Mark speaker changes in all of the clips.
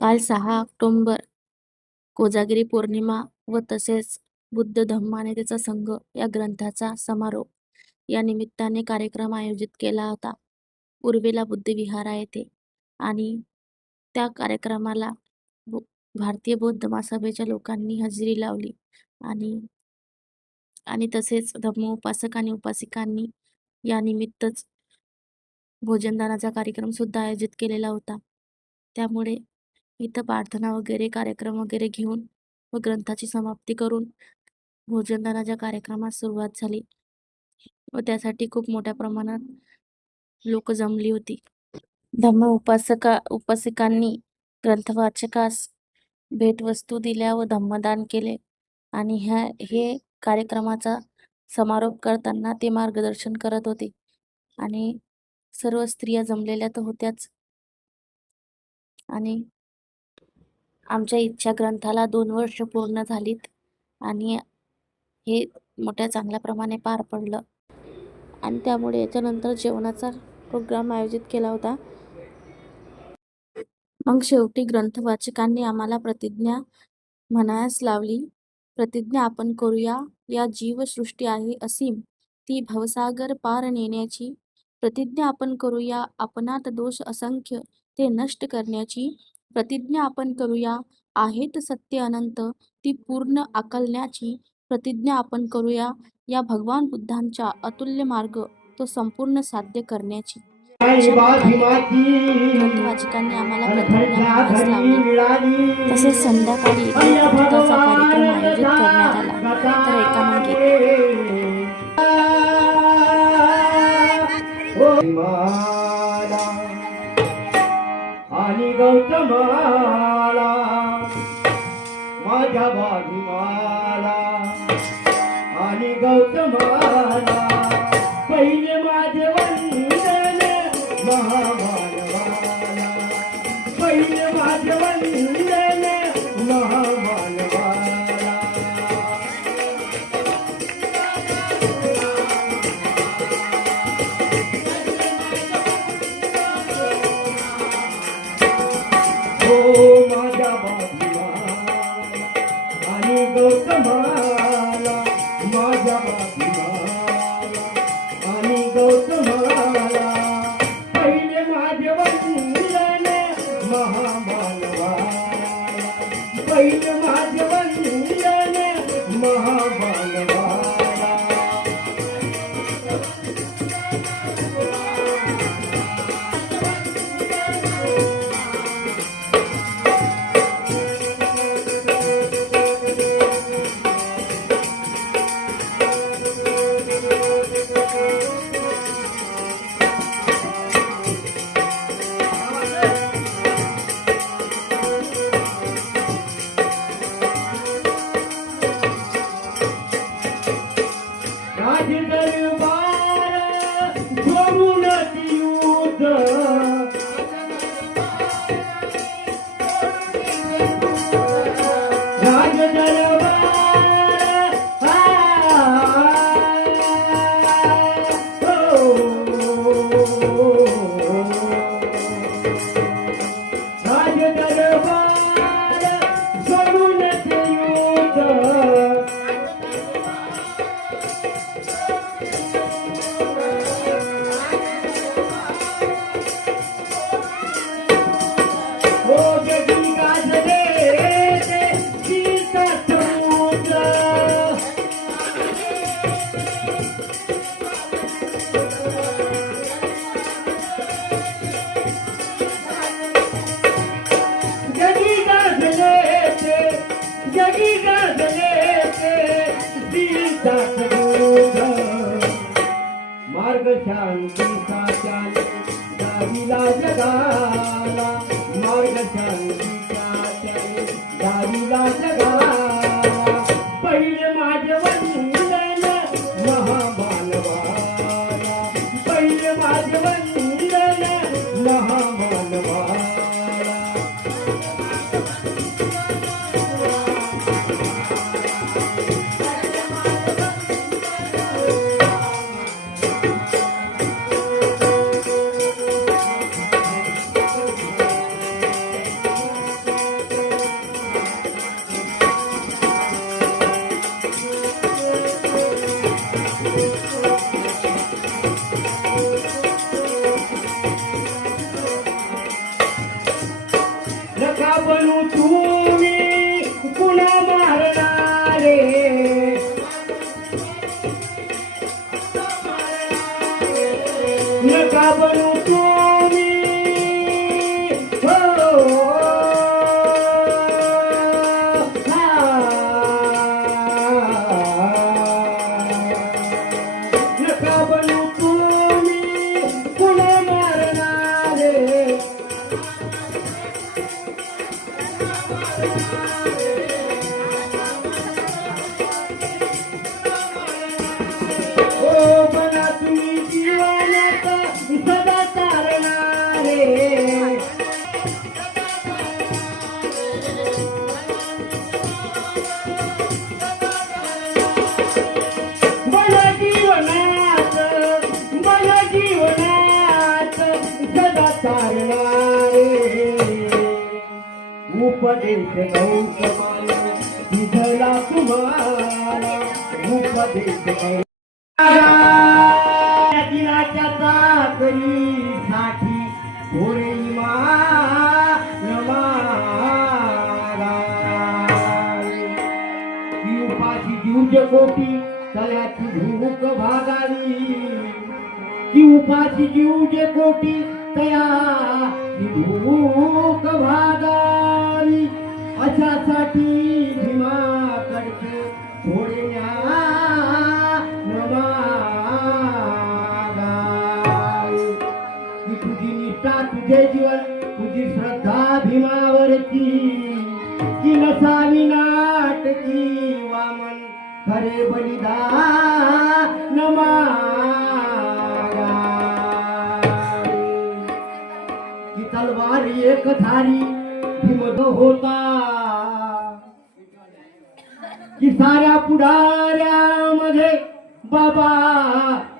Speaker 1: काल सहा ऑक्टोंबर कोजागिरी पौर्णिमा व तसेच बुद्ध धम्म आणि त्याचा संघ या ग्रंथाचा समारोप या निमित्ताने कार्यक्रम आयोजित केला होता. उर्वेला बुद्धविहारा येथे आणि त्या कार्यक्रमाला भारतीय बौद्ध महासभेच्या लोकांनी हजेरी लावली आणि आणि तसेच धम्म उपासक आणि उपासिकांनी या निमित्तच भोजनदानाचा कार्यक्रम सुद्धा आयोजित केलेला होता. त्यामुळे इथं प्रार्थना वगैरे कार्यक्रम वगैरे घेऊन व ग्रंथाची समाप्ती करून भोजनदानाच्या कार्यक्रमास सुरुवात झाली. व त्यासाठी खूप मोठ्या प्रमाणात लोक जमली होती. धम्म उपासका उपासिकांनी ग्रंथवाचकास भेटवस्तू दिल्या व धम्मदान केले. आणि ह्या हे कार्यक्रमाचा समारोप करताना ते मार्गदर्शन करत होते. आणि सर्व स्त्रिया जमलेल्या तर होत्याच. आणि आमच्या इच्छा ग्रंथाला दोन वर्ष पूर्ण झालीत आणि हे मोठ्या चांगल्या प्रमाणे पार पडलं. आणि त्यामुळे याच्यानंतर जेवणाचा प्रोग्राम आयोजित केला होता. मग शेवटी ग्रंथवाचकांनी आम्हाला प्रतिज्ञा म्हणायस लावली प्रतिज्ञा आपण करूया या जीवसृष्टी आहे असीम ती भवसागर पार नेण्याची प्रतिज्ञा आपण करूया आपणात दोष असंख्य ते नष्ट करण्याची प्रतिज्ञा आपण करूया. आहेत सत्य अनंत ती पूर्ण आकलण्याची प्रतिज्ञा आपण करूया. या भगवान बुद्धांचा अतुल्य मार्ग तो संपूर्ण साध्य करण्याची. ग्रंथवाचकांनी आम्हाला प्रतिज्ञा लावली. तसेच संध्याकाळी कार्यक्रम आयोजित करण्यात आला. तर एकामागे
Speaker 2: माला आणि गौतमाला माझ्या बाजूमाला आणि गौतमाला पहिले माझे वंदन महामानवाला पहिले माझे वंदन love. उपदेश गौतमाला तुम्हाला. उपदेश उपाशी कोटी भूक भागावी. उपाशी कोटी तया भूक भागावी. अशासाठी भीमाकडचे थोडे ज्ञान नमा की तुझी निष्ठा तुझे जीवन तुझी श्रद्धा भीमावरची. की नसावी नाटकी वामन खरे बलिदान नमा की तलवार एक धारी भीमद होता की साऱ्या पुढाऱ्यामध्ये बाबा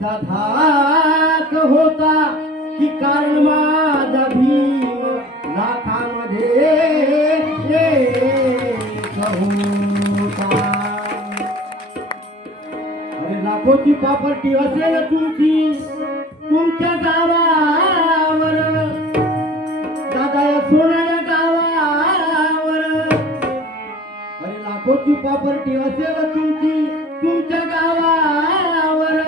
Speaker 2: धाक होता की कारण माझा भीम लाखामध्ये अरे लाखोची प्रॉपर्टी असेल तुमची तुमच्या गावात प्रॉपर्टी असेल तुमची. तुमच्या गावावर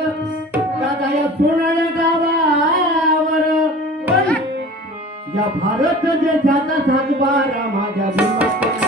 Speaker 2: दादा या सोनाळ्या गावावर. या भारत देशाचा सातबारा माझ्या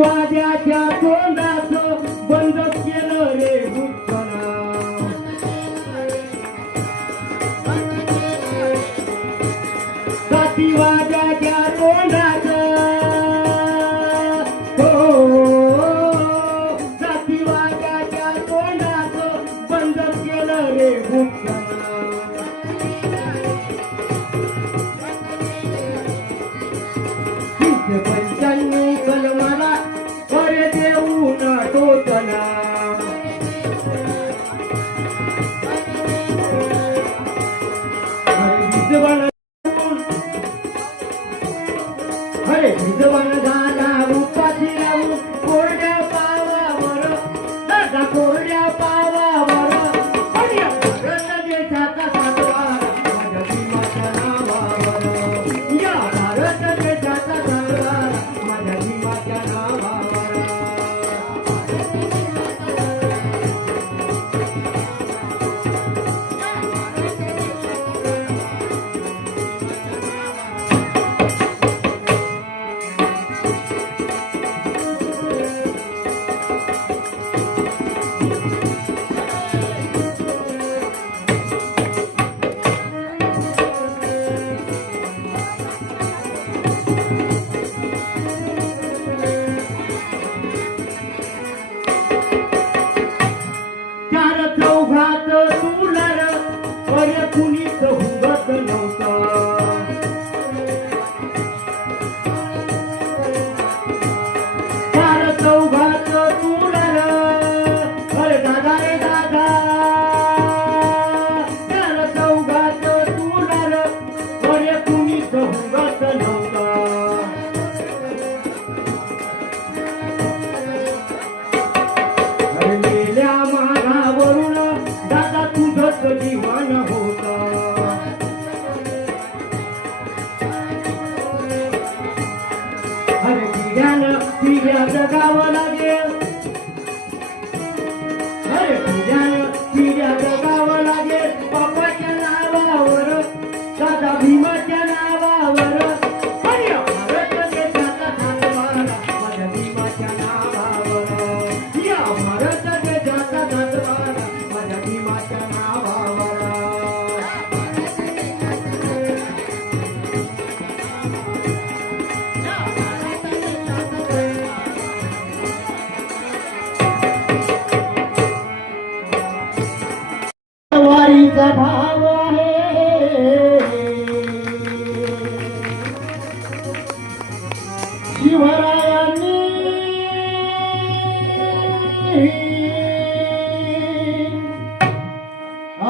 Speaker 2: जातीवाद्याच्या तोंडाचं बंद केलं रे भूतपणा जातीवाद्याच्या तोंडाचं हो जातीवाद्याच्या तोंडाचं बंद केलं रे भूतपणा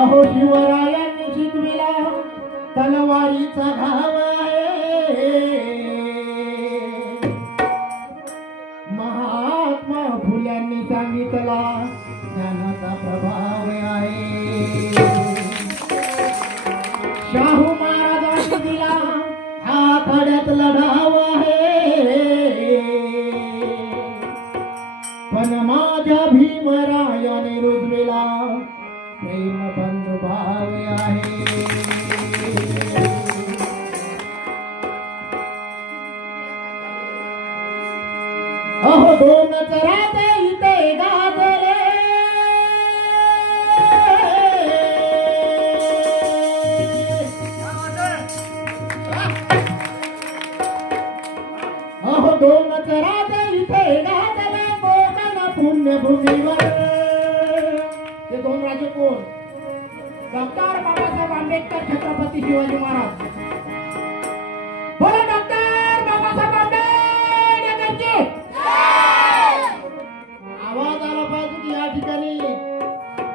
Speaker 3: अहो शिवरायांनी शिकविला तलवारीचा भाव शाहू हे दोन राजे कोण? डॉक्टर बाबासाहेब आंबेडकर छत्रपती शिवाजी महाराज. बोला डॉक्टर बाबासाहेब आंबेडकरची आवाज आला पाहिजे की या ठिकाणी.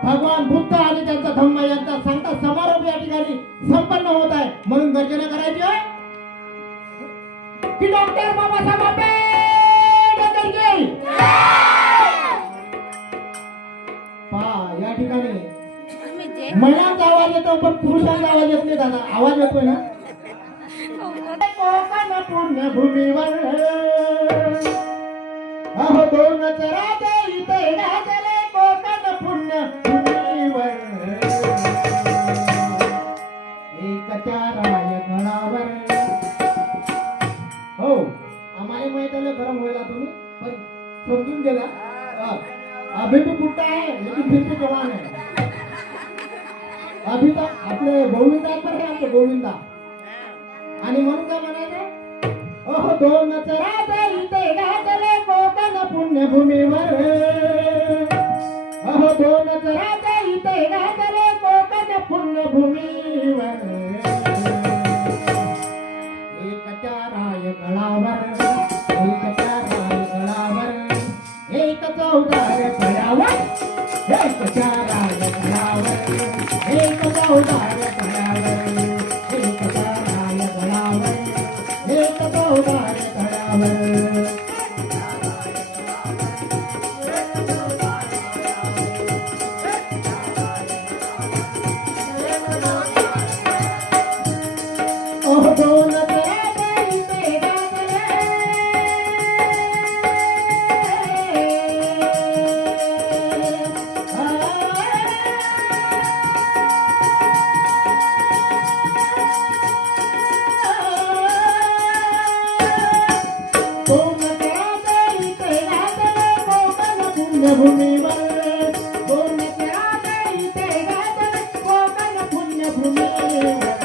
Speaker 3: भगवान बुद्ध आणि त्यांचा धम्म यांचा संत समारोप या ठिकाणी संपन्न होत आहे. म्हणून गर्जना करायची आहे की डॉक्टर बाबासाहेब आंबेडकरची ठिकाणी? महिलांचा आवाज येतो? पण पुरुषांचा आवाज येत नाही दादा. आवाज येतोय ना? कोकण पुण्यभूमीवर अहो दोन राजे इथे गाजले कोकण पुण्यभूमीवर एकच्या रायगडावर हो आम्हाला माहीत आहे गरम व्हायला तुम्ही पण समजून गेला. अभी भी कुठं आहे? लेकिन फिर भी आहे अभी आपले गोविंदा पण बरं का गोविंदा. आणि म्हणून काय म्हणायचं? ओह दोन चरा इथे गाजले कोकण पुण्यभूमीवर. पुण्यभूमीवर एकच्या